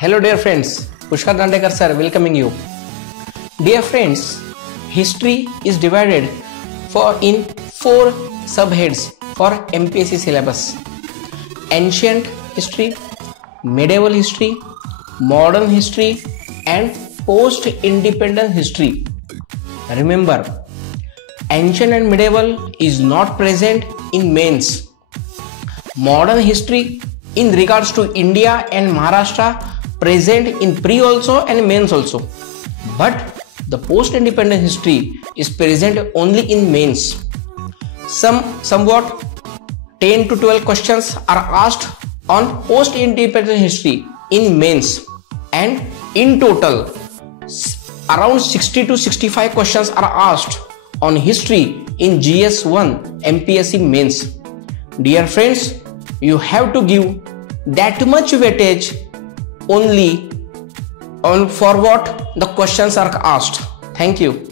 Hello dear friends, Pushkar Dandekar sir welcoming you. Dear friends, history is divided in 4 subheads for MPSC syllabus. Ancient history, medieval history, modern history and post-independent history. Remember, ancient and medieval is not present in mains. Modern history in regards to India and Maharashtra present in pre also and mains also. But the post-independent history is present only in mains. Somewhat 10 to 12 questions are asked on post-independent history in mains, and in total around 60 to 65 questions are asked on history in GS1 MPSC mains. Dear friends, you have to give that much weightage only on for what the questions are asked. Thank you.